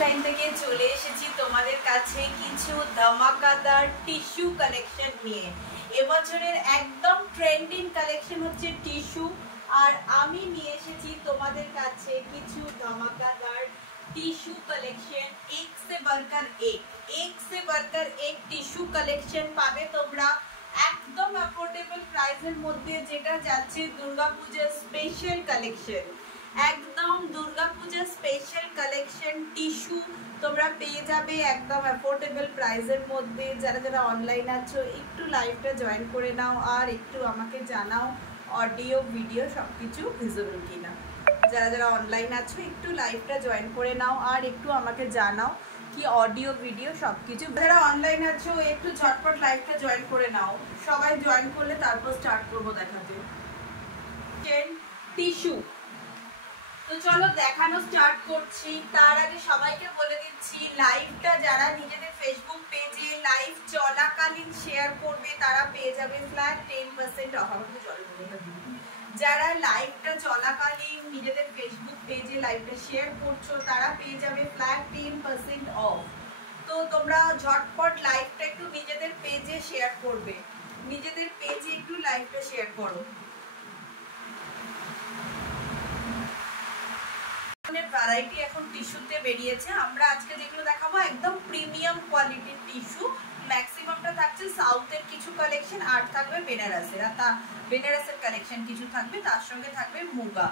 Time থেকে চলে এসেছি তোমাদের কাছে কিছু ধামাকাদার টিস্যু কালেকশন নিয়ে। এবছরের একদম ট্রেন্ডিং কালেকশন হচ্ছে টিস্যু, আর আমি নিয়ে এসেছি তোমাদের কাছে কিছু ধামাকাদার টিস্যু কলেকশন। एक से बढ़कर एक টিস্যু কালেকশন পাবে তোমরা একদম অ্যাফোর্ডেবল প্রাইসের মধ্যে, যেটা যাচ্ছে দুর্গাপূজা স্পেশাল কালেকশন। একদম দুর্গাপূজা স্পেশাল কালেকশন টিস্যু তোমরা পেয়ে যাবে একদম অ্যাফোর্ডেবল প্রাইসের মধ্যে। যারা যারা অনলাইন আছো একটু লাইভটা জয়েন করে নাও, আর একটু আমাকে জানাও অডিও ভিডিও সব কিছু ভিজিবল কিনা। যারা যারা অনলাইন আছো একটু লাইভটা জয়েন করে নাও, আর একটু আমাকে জানাও কি অডিও ভিডিও সব কিছু। যারা অনলাইন আছো একটু ঝটপট লাইভটা জয়েন করে নাও। সবাই জয়েন করলে তারপর স্টার্ট করবো দেখাতে টিস্যু। তো চলো দেখানো স্টার্ট করছি। তার আগে সবাইকে বলে দিচ্ছি, লাইভটা যারা নিজেদের ফেসবুক পেজে লাইভ চলাকালীন শেয়ার করবে তারা পেয়ে যাবে ফ্ল্যাট 10% অফ। আমাকে জল বলে, যারা লাইভটা চলাকালীন নিজেদের ফেসবুক পেজে লাইভটা শেয়ার করছো তারা পেয়ে যাবে ফ্ল্যাট 10% অফ। তো তোমরা ঝটপট লাইভটা একটু নিজেদের পেজে শেয়ার করবে, নিজেদের পেজে একটু লাইভটা শেয়ার করো। ভ্যারাইটি এখন টিস্যুতে বেরিয়েছে। আমরা আজকে যেগুলো দেখাবো একদম প্রিমিয়াম কোয়ালিটির টিস্যু। ম্যাক্সিমামটা থাকছে সাউথের কিছু কালেকশন, আর থাকবে বেনারসের, আর বেনারসের কালেকশন কিছু থাকবে, তার সঙ্গে থাকবে মুগা।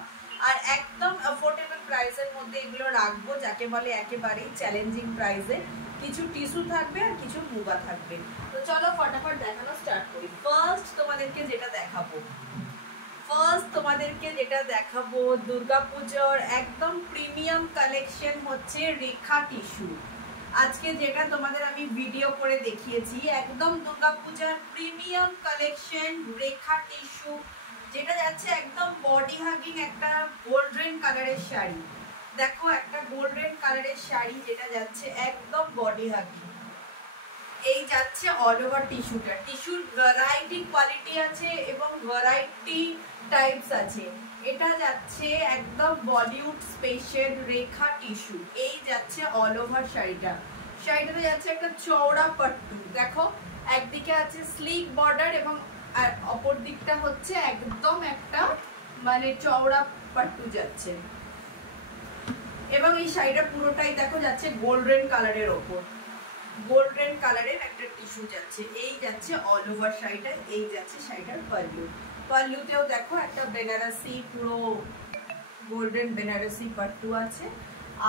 আর একদম অ্যাফোর্ডেবল প্রাইসের মধ্যে এগুলো রাখবো, যাকে বলে একেবারেই চ্যালেঞ্জিং প্রাইসে। কিছু টিস্যু থাকবে আর কিছু মুগা থাকবে। তো চলো ফটাফট দেখানো স্টার্ট করি। ফার্স্ট তোমাদেরকে যেটা দেখাবো দুর্গাপূজার একদম প্রিমিয়াম কালেকশন হচ্ছে রেখা টিস্যু। আজকে যেটা তোমাদের আমি ভিডিও করে দেখিয়েছি একদম দুর্গাপূজার প্রিমিয়াম কালেকশন রেখা টিস্যু, যেটা যাচ্ছে একদম বডি হাগিং একটা গোল্ডেন কালারের শাড়ি। দেখো একটা গোল্ডেন কালারের শাড়ি যেটা যাচ্ছে একদম বডি হাগিং। এই যাচ্ছে অল ওভার টিস্যুটা। টিস্যুর ভ্যারাইটি কোয়ালিটি আছে এবং ভ্যারাইটি টাইপস আছে। এটা যাচ্ছে একদম বলিউড স্পেশাল রেখা টিস্যু। এই যাচ্ছে অল ওভার শাড়িটাতে যাচ্ছে একটা চওড়া পাট্টু। দেখো একদিকে আছে স্লিক বর্ডার এবং আর অপর দিকটা হচ্ছে একদম একটা মানে চওড়া পাট্টু যাচ্ছে। এবং এই শাড়িটা পুরোটাই দেখো যাচ্ছে গোল্ডেন কালারের ওপর, গোল্ডেন কালারের একটা টিস্যু যাচ্ছে। এই যাচ্ছে অল ওভার শাড়িটা। এই যাচ্ছে শাড়িটার পাল্লুতেও দেখো একটা বেনারসি পুরো গোল্ডেন বেনারসি পাট্টু আছে,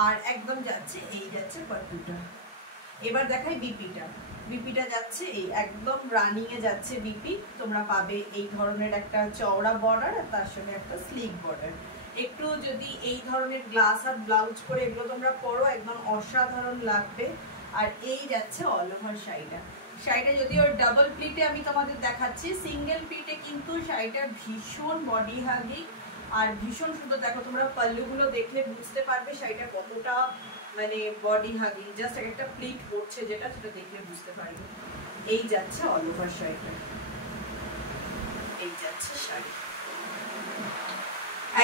আর একদম যাচ্ছে এই যাচ্ছে পাট্টুটা। এবার দেখাই বিপিটা যাচ্ছে এই একদম রানিং এ যাচ্ছে বিপি। তোমরা পাবে এই ধরনের একটা চওড়া বর্ডার আর তার সঙ্গে একটা স্লিক বর্ডার। একটু যদি এই ধরনের গ্লাস আর ব্লাউজ করে এগুলো তোমরা পরো একদম অসাধারণ লাগবে। আর এই যাচ্ছে অল ওভার শাড়িটা যদিও ডাবল প্লিটে আমি তোমাদের দেখাচ্ছি, সিঙ্গেল প্লিটে কিন্তু শাড়িটা ভীষণ বডি হাগিং আর ভীষণ সুন্দর। দেখো তোমরা পাল্লুগুলো দেখলে বুঝতে পারবে শাড়িটা কতটা মানে বডি হাগিং। জাস্ট একটা প্লিট পড়ছে যেটা, সেটা দেখলে বুঝতে পারবে। এই যাচ্ছে অল ওভার শাড়িটা। এই যাচ্ছে শাড়ি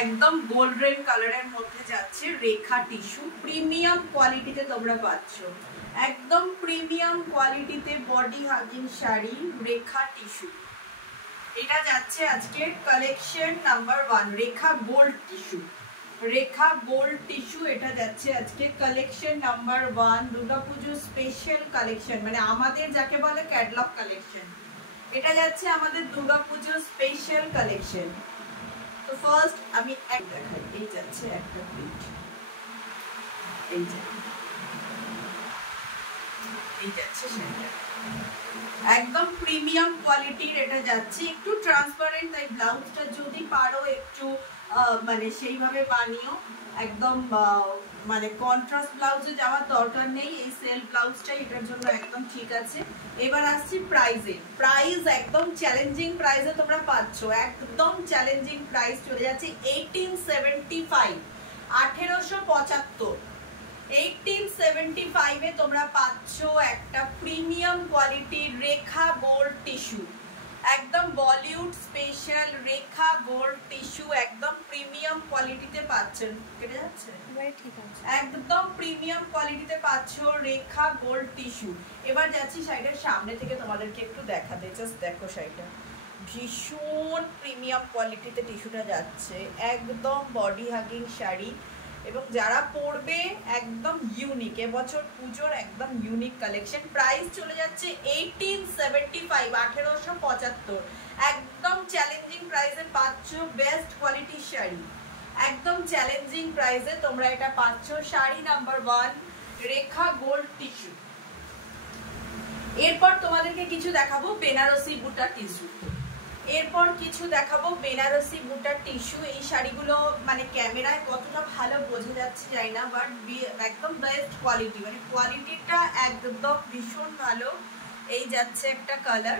একদম গোল্ডেন কালারের মধ্যে যাচ্ছে রেখা টিস্যু। প্রিমিয়াম কোয়ালিটিতে তোমরা পাচ্ছ, একদম প্রিমিয়াম কোয়ালিটিতে বডি হাগিং শাড়ি রেখা টিস্যু। এটা যাচ্ছে আজকে কালেকশন নাম্বার 1 রেখা গোল্ড টিস্যু। এটা যাচ্ছে আজকে collection number 1 Durga Puja special collection, মানে আমাদের যাকে বলে ক্যাটালগ কালেকশন। এটা যাচ্ছে আমাদের দুর্গাপুজো স্পেশাল কালেকশন। তো ফার্স্ট আমি এক দেখাই। এই যাচ্ছে একটা প্রিন্ট, এই যাচ্ছে সেটা একদম প্রিমিয়াম কোয়ালিটির। এটা যাচ্ছে একটু ট্রান্সপারেন্ট, তাই ব্লাউজটা যদি পারো একটু মানে সেইভাবে বানিও। একদম মানে কন্ট্রাস্ট ব্লাউজে যাওয়ার দরকার নেই, এই সেলফ ব্লাউজটাই এটার জন্য একদম ঠিক আছে। এবার আসছি প্রাইস একদম চ্যালেঞ্জিং প্রাইসে তোমরা পাচ্ছ। একদম চ্যালেঞ্জিং প্রাইস চলে যাচ্ছে 1875, 1875। 1875 এ তোমরা পাচ্ছ একটা প্রিমিয়াম কোয়ালিটির রেখা গোল্ড টিস্যু। একদম বলিউড স্পেশাল রেখা গোল্ড টিস্যু, একদম প্রিমিয়াম কোয়ালিটিতে পাচ্ছেন। কেটে যাচ্ছে? ঠিক আছে, একদম প্রিমিয়াম কোয়ালিটিতে পাচ্ছ রেখা গোল্ড টিস্যু। এবার যাচ্ছি শাড়িটার সামনে থেকে তোমাদেরকে একটু দেখাতে। জাস্ট দেখো শাড়িটা ভীষণ প্রিমিয়াম কোয়ালিটিতে টিস্যুটা যাচ্ছে, একদম বডি হাগিং শাড়ি এবং যারা পরবে একদম ইউনিক, এবছর পুজোর একদম ইউনিক কালেকশন। প্রাইস চলে যাচ্ছে 1875, 1875। একদম চ্যালেঞ্জিং প্রাইসে পাচ্ছ বেস্ট কোয়ালিটির শাড়ি, একদম চ্যালেঞ্জিং প্রাইসে তোমরা এটা পাচ্ছ। শাড়ি নাম্বার 1 রেখা গোল্ড টিস্যু। এরপর তোমাদেরকে কিছু দেখাবো বেনারসি বুটা টিস্যু। এরপর কিছু দেখাবো বেনারসি বুটার টিস্যু। এই শাড়িগুলো মানে ক্যামেরায় কতটা ভালো বোঝা যাচ্ছে জানি না, বাট একদম বেস্ট কোয়ালিটি, মানে কোয়ালিটিটা একদম ভীষণ ভালো। এই যাচ্ছে একটা কালার,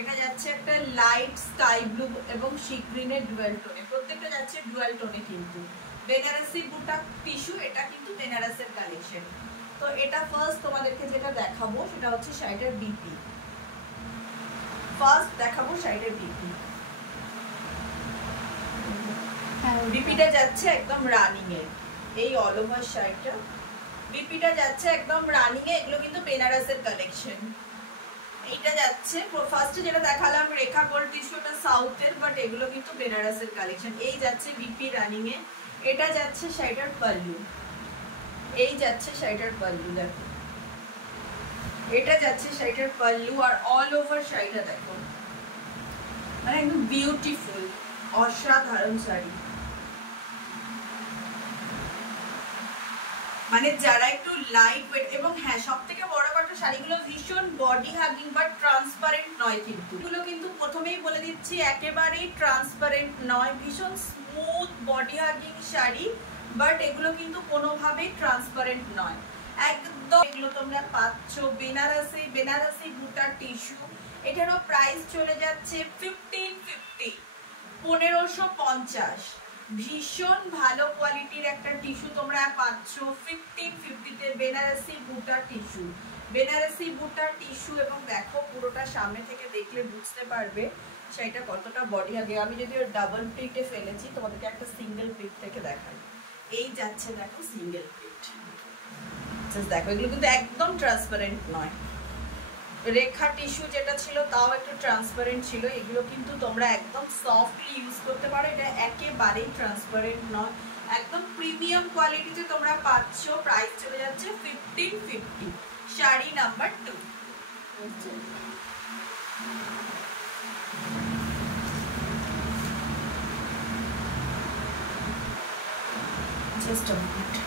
এটা যাচ্ছে একটা লাইট স্কাই ব্লু এবং সি গ্রিনের ডুয়াল টোনে, প্রত্যেকটা যাচ্ছে ডুয়াল টোনে। কিন্তু বেনারসি বুটা টিস্যু, এটা কিন্তু বেনারসের কালেকশন। তো এটা ফার্স্ট তোমাদেরকে যেটা দেখাবো সেটা হচ্ছে শাড়িটার বিপি। ফার্স্ট দেখাবো শাড়িটার বিপি। বিপিটা যাচ্ছে একদম রানিং এ, এই অল ওভার শাড়িটা বিপিটা যাচ্ছে একদম রানিং এ। এগুলো কিন্তু বেনারসের কালেকশন। এইটা যাচ্ছে ফার্স্টে যেটা দেখালাম রেখা গোল্ড টিস্যু, এটা সাউথের, বাট এগুলো কিন্তু বেনারসের কালেকশন। এই যাচ্ছে বিপি রানিং এ। এটা যাচ্ছে শাড়িটার পাল্লু, এই যাচ্ছে শাড়িটার পাল্লু, দেখো এটা যাচ্ছে শাড়িটার পাল্লু। আর অল ওভার শাড়িটা দেখো, মানে একদম বিউটিফুল, অসাধারণ শাড়ি। মানে যারা একটু লাইট ওয়েট এবং হ্যাঁ সব থেকে বড় কথা শাড়িগুলো ভীষণ বডি হাগিং বাট ট্রান্সপারেন্ট নয়। কিন্তু এগুলো কিন্তু প্রথমেই বলে দিচ্ছি একেবারেই ট্রান্সপারেন্ট নয়, ভীষণ smooth body hugging sari, but এগুলো কিন্তু কোনোভাবেই ট্রান্সপারেন্ট নয় একদম। এগুলো তোমরা পাচ্ছ বেনারসি, বেনারসি বুটার টিস্যু। এটারও প্রাইস চলে যাচ্ছে 1550, 1550। ভীষণ ভালো কোয়ালিটির একটা টিস্যু তোমরা পাচ্ছ 1550-তে, বেনারসি বুটা টিস্যু, বেনারসি বুটা টিস্যু। এবং দেখো পুরোটা সামনে থেকে দেখলে বুঝতে পারবে সেটা কতটা বডি হাগিং। আমি যদি ডাবল প্রিন্টে ফেলেছি, তোমাদেরকে একটা সিঙ্গেল প্রিন্ট থেকে দেখাই। এই যাচ্ছে দেখো সিঙ্গেল প্রিন্ট, দেখো এগুলো কিন্তু একদম ট্রান্সপারেন্ট নয়। রেখা টিস্যু যেটা ছিল তাও একটু ট্রান্সপারেন্ট ছিল, এগুলো কিন্তু তোমরা একদম সফটলি ইউজ করতে পারো, এটা একেবারেই ট্রান্সপারেন্ট নয়, একদম প্রিমিয়াম কোয়ালিটিতে তোমরা পাচ্ছ। প্রাইস চলে যাচ্ছে 1550। Sari number 2। Just a minute.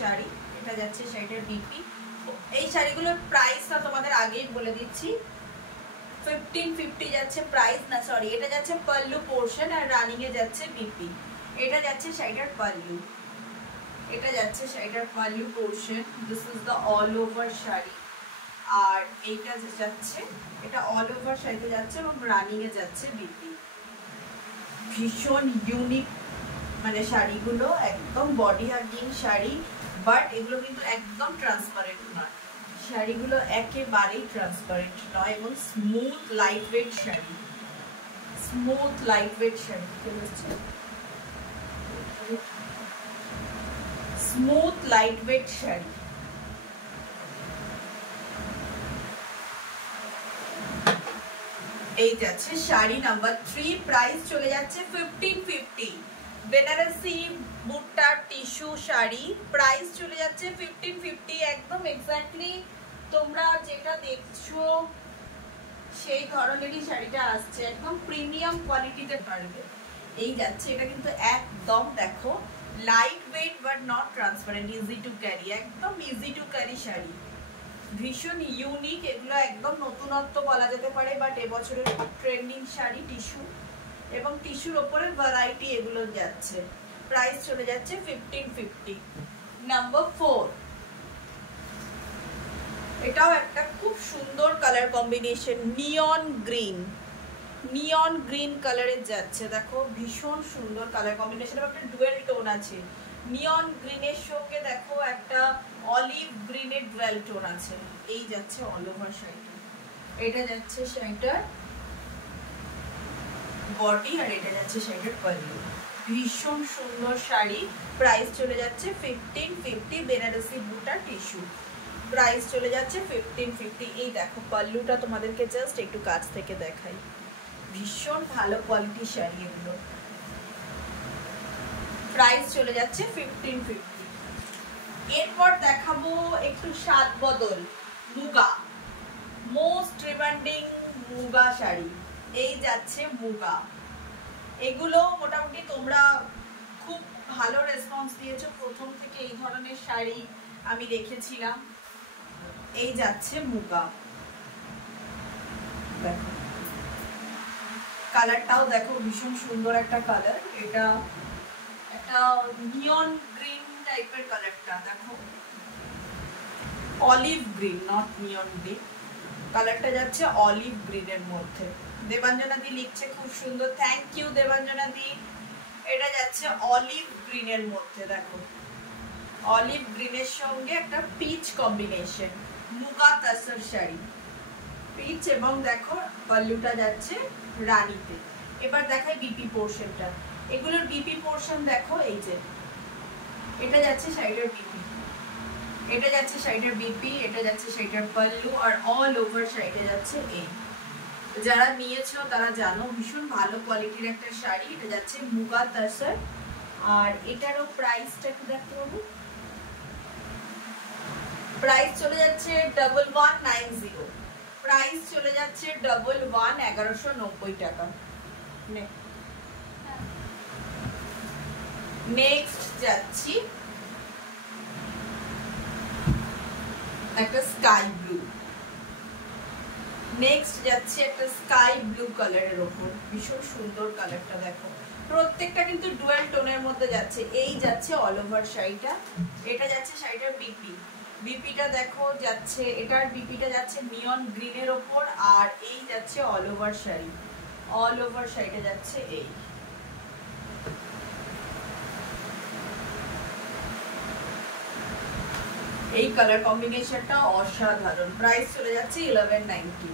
Sari, এটা যাচ্ছে শাড়িটার বিপি। এই শাড়িগুলোর প্রাইসটা তোমাদের আগেই বলে দিচ্ছি, 1550 যাচ্ছে প্রাইস, না সরি এটা যাচ্ছে পাল্লু পোর্শন আর রানিং এ যাচ্ছে বিপি। এটা যাচ্ছে শাড়িটার পাল্লু, এটা যাচ্ছে শাড়িটার pallu portion. This is the all over sari. আর এইটা যাচ্ছে, এটা অল ওভার শাড়িতে যাচ্ছে এবং রানিং এ যাচ্ছে বিপি। ভীষণ ইউনিক মানে শাড়িগুলো, একদম বডি হাগিং শাড়ি, বাট এগুলো কিন্তু একদম ট্রান্সপারেন্ট নয়, শাড়িগুলো একেবারেই ট্রান্সপারেন্ট নয় এবং smooth light weight sari, smooth light weight sari, smooth light weight sari. এই যাচ্ছে শাড়ি নাম্বার 3। প্রাইস চলে যাচ্ছে 1550। বেনারসি বুট্টা টিস্যু শাড়ি, প্রাইস চলে যাচ্ছে 1550। একদম এক্স্যাক্টলি তোমরা যেটা দেখছো সেই ধরনেরই শাড়িটা আসছে, একদম প্রিমিয়াম কোয়ালিটিতে পারবে। এই যাচ্ছে, এটা কিন্তু একদম দেখো light weight but not transparent, easy to carry, একদম ইজি টু ক্যারি শাড়ি, ভীষণ ইউনিক। এগুলো একদম নতুনত্ব বলা যেতে পারে, বাট এবছরের ট্রেন্ডিং শাড়ি টিস্যু এবং টিস্যুর ওপরে ভ্যারাইটি এগুলো যাচ্ছে। প্রাইস চলে যাচ্ছে 1550। নাম্বার 4, এটাও একটা খুব সুন্দর কালার কম্বিনেশন, নিয়ন গ্রিন, নিয়ন গ্রিন কালারের যাচ্ছে। দেখো ভীষণ সুন্দর কালার কম্বিনেশন, একটা ডুয়েল টোন আছে, নিয়ন গ্রিনের সঙ্গে দেখো একটা অলিভ গ্রিনের ডুয়াল টোন আছে। এই যাচ্ছে অল ওভার শাড়িটা, এটা যাচ্ছে শাড়িটার বডি আর এটা যাচ্ছে শাড়িটার পাল্লু। ভীষণ সুন্দর শাড়ি। প্রাইস চলে যাচ্ছে 1550। বেনারসি বুটা টিস্যু, প্রাইস চলে যাচ্ছে 1550। এই দেখো পাল্লুটা তোমাদেরকে জাস্ট একটু কাছ থেকে দেখাই, ভীষণ ভালো কোয়ালিটির শাড়ি এগুলো। প্রাইস চলে যাচ্ছে 1550। এরপর দেখাবো একটু স্বাদ বদল, মুগা, মোস্ট ডিমান্ডিং মুগা শাড়ি। এই যাচ্ছে মুগা। এগুলো মোটামুটি তোমরা খুব ভালো রেসপন্স দিয়েছো, প্রথম থেকে এই ধরনের শাড়ি আমি রেখেছিলাম। এই যাচ্ছে মুগা, দেখো কালারটাও দেখো ভীষণ সুন্দর একটা কালার। এটা একটা নিয়ন গ্রিন টাইপের কালারটা, দেখো olive green, not neon green. কালারটা যাচ্ছে অলিভ গ্রিনের মধ্যে। দেবাঞ্জনা দি লিখছে খুব সুন্দর, থ্যাংক ইউ দেবাঞ্জনা দি। এটা যাচ্ছে অলিভ গ্রিনের মধ্যে, দেখো অলিভ গ্রিনের সঙ্গে একটা pitch combination, muga তাসর sari, pitch এবং দেখো পাল্লুটা যাচ্ছে রানীতে। এবার দেখাই বিপি পোর্শনটা। এগুলোর বিপি পোর্শন দেখো, এই যে এটা যাচ্ছে শাড়িটার বিপি, এটা যাচ্ছে শাড়িটার বিপি, এটা যাচ্ছে শাড়িটার পাল্লু, আর অল ওভার শাড়িটা যাচ্ছে এই। যারা নিয়েছো তারা জানো ভীষণ ভালো কোয়ালিটির একটা শাড়ি। এটা যাচ্ছে মুগা তাসর, আর এটারও প্রাইসটা একটু দেখতে পাবো। প্রাইস চলে যাচ্ছে 1190। প্রাইস চলে যাচ্ছে 1190 টাকা। নেক্সট যাচ্ছি একটা স্কাই ব্লু। নেক্সট যাচ্ছে একটা স্কাই ব্লু কালারের ওপর, ভীষণ সুন্দর কালারটা দেখো। প্রত্যেকটা কিন্তু ডুয়াল টোনের মধ্যে যাচ্ছে। এই যাচ্ছে অল ওভার শাড়িটা, এটা যাচ্ছে শাড়িটার বিপি। বিপিটা দেখো যাচ্ছে, এটার বিপিটা যাচ্ছে নিয়ন গ্রিনের ওপর, আর এই যাচ্ছে all over sari. All over শাড়িটা যাচ্ছে এই। এই কালার কম্বিনেশনটা অসাধারণ। প্রাইস চলে যাচ্ছে 1190।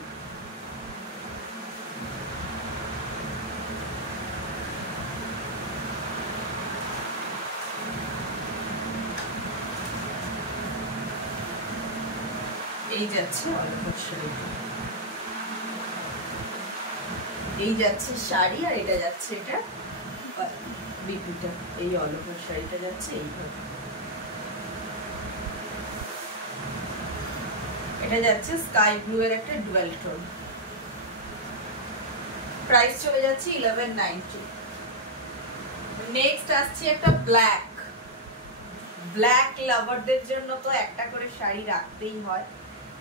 এই যাচ্ছে অল ওভার শাড়ি, এই যাচ্ছে শাড়ি, আর এটা যাচ্ছে এটা বিপিটা। এই অল ওভার শাড়িটা যাচ্ছে এইভাবে। এটা যাচ্ছে স্কাই ব্লু এর একটা ডুয়াল টোন। প্রাইস চলে যাচ্ছে 1190। নেক্সট আসছে একটা ব্ল্যাক। ব্ল্যাক লাভারদের জন্য তো একটা করে শাড়ি রাখতেই হয়।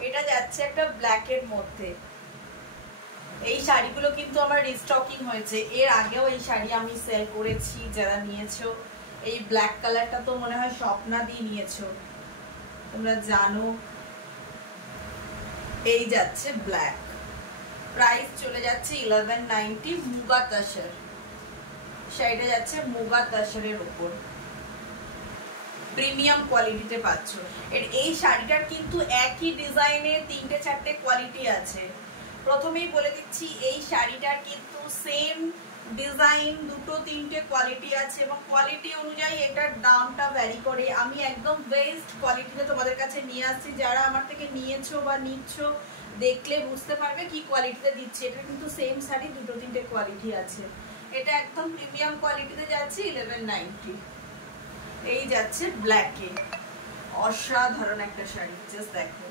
এটা যাচ্ছে একটা ব্ল্যাকের মধ্যে। এই শাড়িগুলো কিন্তু আমার রিস্টকিং হয়েছে, এর আগেও এই শাড়ি আমি সেল করেছি। যারা নিয়েছো এই ব্ল্যাক কালারটা তো মনে হয় স্বপ্না দিয়ে নিয়েছো, তোমরা জানো। এই যাচ্ছে ব্ল্যাক, প্রাইস চলে যাচ্ছে 1190। মুগা তাসর শাড়িটা যাচ্ছে মুগা তাসরের উপর, প্রিমিয়াম কোয়ালিটিতে পাচ্ছ। এই শাড়িটার কিন্তু একই ডিজাইনের 3-4টে কোয়ালিটি আছে। প্রথমেই বলে দিচ্ছি এই শাড়িটার কিন্তু সেম ডিজাইন 2-3টে কোয়ালিটি আছে, এবং কোয়ালিটি অনুযায়ী এটার দামটা ভ্যারি করে। আমি একদম বেস্ট কোয়ালিটিতে তোমাদের কাছে নিয়ে আসছি। যারা আমার থেকে নিয়েছো বা নিচ্ছ দেখলে বুঝতে পারবে কি কোয়ালিটিতে দিচ্ছি। এটা কিন্তু সেম শাড়ি 2-3টে কোয়ালিটি আছে। এটা একদম প্রিমিয়াম কোয়ালিটিতে যাচ্ছে 1190। এই যাচ্ছে ব্ল্যাকে, অসাধারণ একটা শাড়ি, জাস্ট দেখো।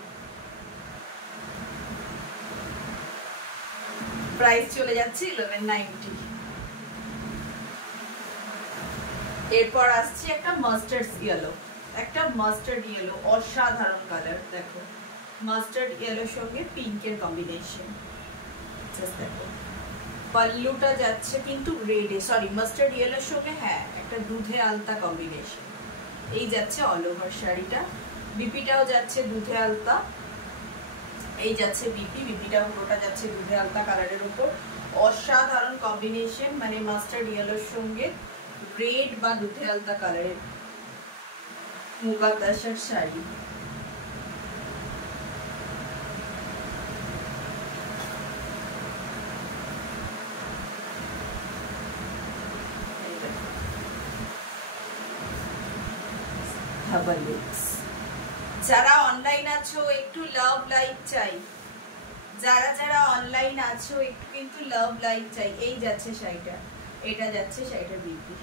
প্রাইস চলে যাচ্ছে 1190। এরপর আসছে একটা মাস্টার্ড ইয়েলো। একটা মাস্টার্ড ইয়েলো, অসাধারণ কালার দেখো। মাস্টার্ড ইয়েলোর সঙ্গে পিঙ্কের কম্বিনেশন, জাস্ট দেখো। পাল্লুটা যাচ্ছে কিন্তু রেডে, সরি মাস্টার্ড ইয়েলোর সঙ্গে হ্যাঁ একটা দুধে আলতা কম্বিনেশন। এই যাচ্ছে অল ওভার শাড়িটা। বিপিটাও যাচ্ছে দুধে আলতা। এই যাচ্ছে বিপি, বিপিটাও পুরোটা যাচ্ছে দুধে আলতা কালারের উপর। অসাধারণ কম্বিনেশন, মানে মাস্টার্ড ইয়েলোর সঙ্গে রেড বা দুধে আলতা কালারের মুগা তাসার শাড়ি। যারা অনলাইন আছো একটু লাভ লাইক চাই, যারা অনলাইন আছো একটু কিন্তু লাভ লাইক চাই। এই যাচ্ছে শাড়িটা, এটা যাচ্ছে শাড়িটার বিপি,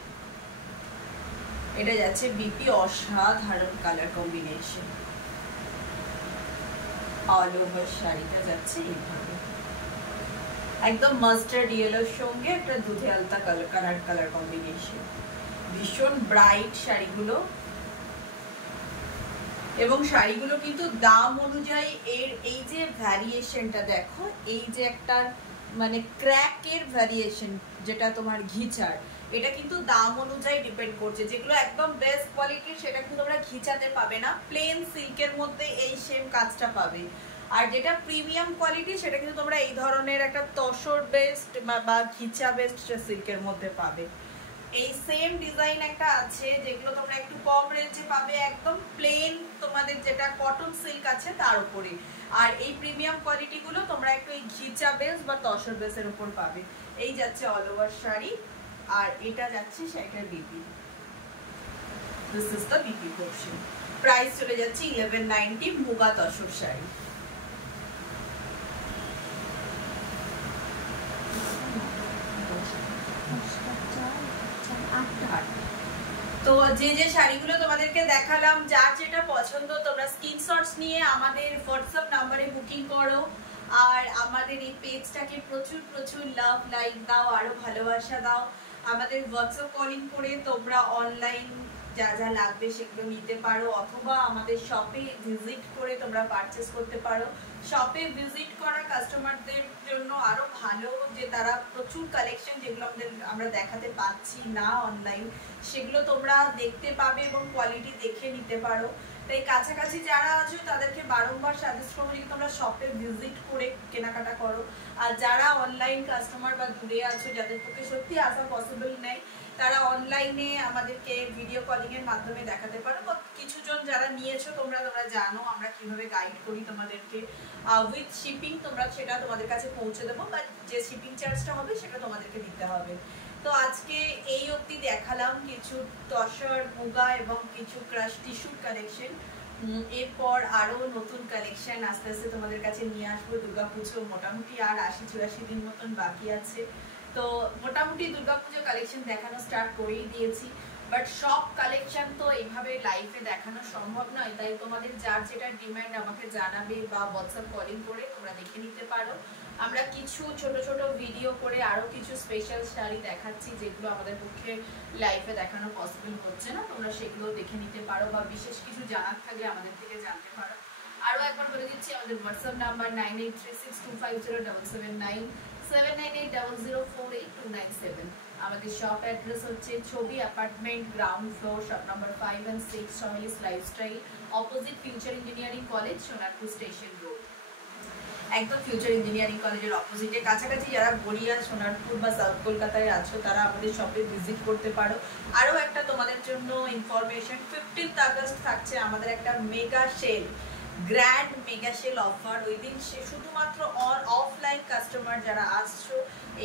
এটা যাচ্ছে বিপি, অসাধারণ কালার কম্বিনেশন। অল ওভার শাড়িটা যাচ্ছে এইভাবে, একদম মাস্টার্ড ইয়েলোর সঙ্গে একটা দুধে আলতা কালার কম্বিনেশন, ভীষণ ব্রাইট শাড়িগুলো। এবং শাড়িগুলো কিন্তু দাম অনুযায়ী এর এই যে ভ্যারিয়েশনটা দেখো, এই যে একটা মানে ক্র্যাকের ভ্যারিয়েশন যেটা তোমার ঘিচার, এটা কিন্তু দাম অনুযায়ী ডিপেন্ড করছে। যেগুলো একদম বেস্ট কোয়ালিটির সেটা কিন্তু তোমরা ঘিচাতে পাবে না, প্লেন সিল্কের মধ্যে এই সেম কাজটা পাবে। আর যেটা প্রিমিয়াম কোয়ালিটি সেটা কিন্তু তোমরা এই ধরনের একটা তসর বেস্ট বা ঘিচা বেস্ট সিল্কের মধ্যে পাবে। এই সেম ডিজাইন একটা আছে যেগুলো তোমরা একটু কম রেঞ্জে পাবে, একদম প্লেন তোমাদের যেটা কটন সিল্ক আছে তার উপরে। আর এই প্রিমিয়াম কোয়ালিটি গুলো তোমরা একটু এই ঘিচা বেস বা তসর বেসের উপর পাবে। এই যাচ্ছে অল ওভার শাড়ি, আর এটা যাচ্ছে শাড়িটার BP. This is the BP portion. Price চলে যাচ্ছে 1190, মুগা তসর শাড়ি। তো যে শাড়িগুলো তোমাদেরকে দেখালাম, যার যেটা পছন্দ তোমরা স্ক্রিনশটস নিয়ে আমাদের হোয়াটসঅ্যাপ নাম্বারে বুকিং করো। আর আমাদের এই পেজটাকে প্রচুর লাভ লাইক দাও, আরো ভালোবাসা দাও। আমাদের হোয়াটসঅ্যাপ কলিং করে তোমরা অনলাইন যা লাগবে সেগুলো নিতে পারো, অথবা আমাদের শপে ভিজিট করে তোমরা পারচেস করতে পারো। শপে ভিজিট করা কাস্টমারদের জন্য আরো ভালো, যে তারা প্রচুর কালেকশন যেগুলো আমরা দেখাতে পাচ্ছি না অনলাইন, সেগুলো তোমরা দেখতে পাবে এবং কোয়ালিটি দেখে নিতে পারো। তাই কাছাকাছি যারা আছো তাদেরকে বারংবার সাজেস্ট করবো যে তোমরা শপে ভিজিট করে কেনাকাটা করো। আর যারা অনলাইন কাস্টমার বা দূরে আছো, যাদের পক্ষে সত্যি আসা পসিবল নেই, তারা অনলাইনে আমাদেরকে ভিডিও কলিং এর মাধ্যমে দেখাতে পারো। কিছু জন যারা নিয়েছো তোমরা জানো আমরা কিভাবে গাইড করি তোমাদেরকে। উইথ শিপিং তোমরা সেটা তোমাদের কাছে পৌঁছে দেবো, বা যে শিপিং চার্জটা হবে সেটা তোমাদেরকে দিতে হবে। তো আজকে এই অবধি দেখালাম কিছু তসর, মুগা এবং কিছু ক্রাশ টিস্যুর কালেকশন। এরপর আরো নতুন কালেকশন আস্তে আস্তে তোমাদের কাছে নিয়ে আসবো। দুর্গাপুজো মোটামুটি আর ৮০-৮৪ দিন মতন বাকি আছে। তো মোটামুটি দুর্গাপুজো কালেকশন দেখানো স্টার্ট করেই দিয়েছি, বাট সব কালেকশন তো এইভাবে লাইভে দেখানো সম্ভব নয়। তাই তোমাদের যার যেটা ডিমান্ড আমাকে জানাবে, বা হোয়াটসঅ্যাপ কলিং করে তোমরা দেখে নিতে পারো। আমরা কিছু ছোট ভিডিও করে আরো কিছু স্পেশাল শাড়ি দেখাচ্ছি যেগুলো আমাদের পক্ষে লাইভে দেখানো পসিবল হচ্ছে না, তোমরা সেগুলো দেখে নিতে পারো, বা বিশেষ কিছু জানার থাকলে আমাদের থেকে জানতে পারো। আরো একবার বলে দিচ্ছি, আমাদের হোয়াটসঅ্যাপ নাম্বার 9836250779, 7980048297। আমাদের শপ অ্যাড্রেস হচ্ছে Chhabi apartment, ground floor, shop number 5 and 6, Sahelis lifestyle, opposite future engineering college, Sonarpur station road. একদম ফিউচার ইঞ্জিনিয়ারিং কলেজের অপোজিটে। কাছাকাছি যারা গড়িয়া, সোনারপুর বা সাউথ কলকাতায় আছো তারা আমাদের শপে ভিজিট করতে পারো। আরও একটা তোমাদের জন্য ইনফরমেশন, 15th আগস্ট থাকছে আমাদের একটা mega sale, grand mega sale offer. ওই দিন শুধুমাত্র অফলাইন কাস্টমার যারা আসছো,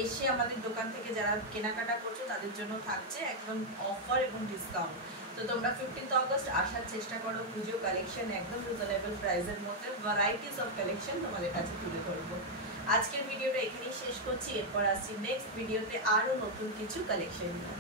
এসে আমাদের দোকান থেকে যারা কেনাকাটা করছো তাদের জন্য থাকছে একদম অফার এবং ডিসকাউন্ট। তো তোমরা 15th আগস্ট আসার চেষ্টা করো। পুজো কালেকশন একদম রিজনেবল প্রাইসের মধ্যে ভ্যারাইটিস অফ কালেকশন তোমাদের কাছে তুলে ধরবো। আজকের ভিডিওটা এখানেই শেষ করছি, এরপর আসছি নেক্সট ভিডিওতে আরও নতুন কিছু কালেকশন নিয়ে।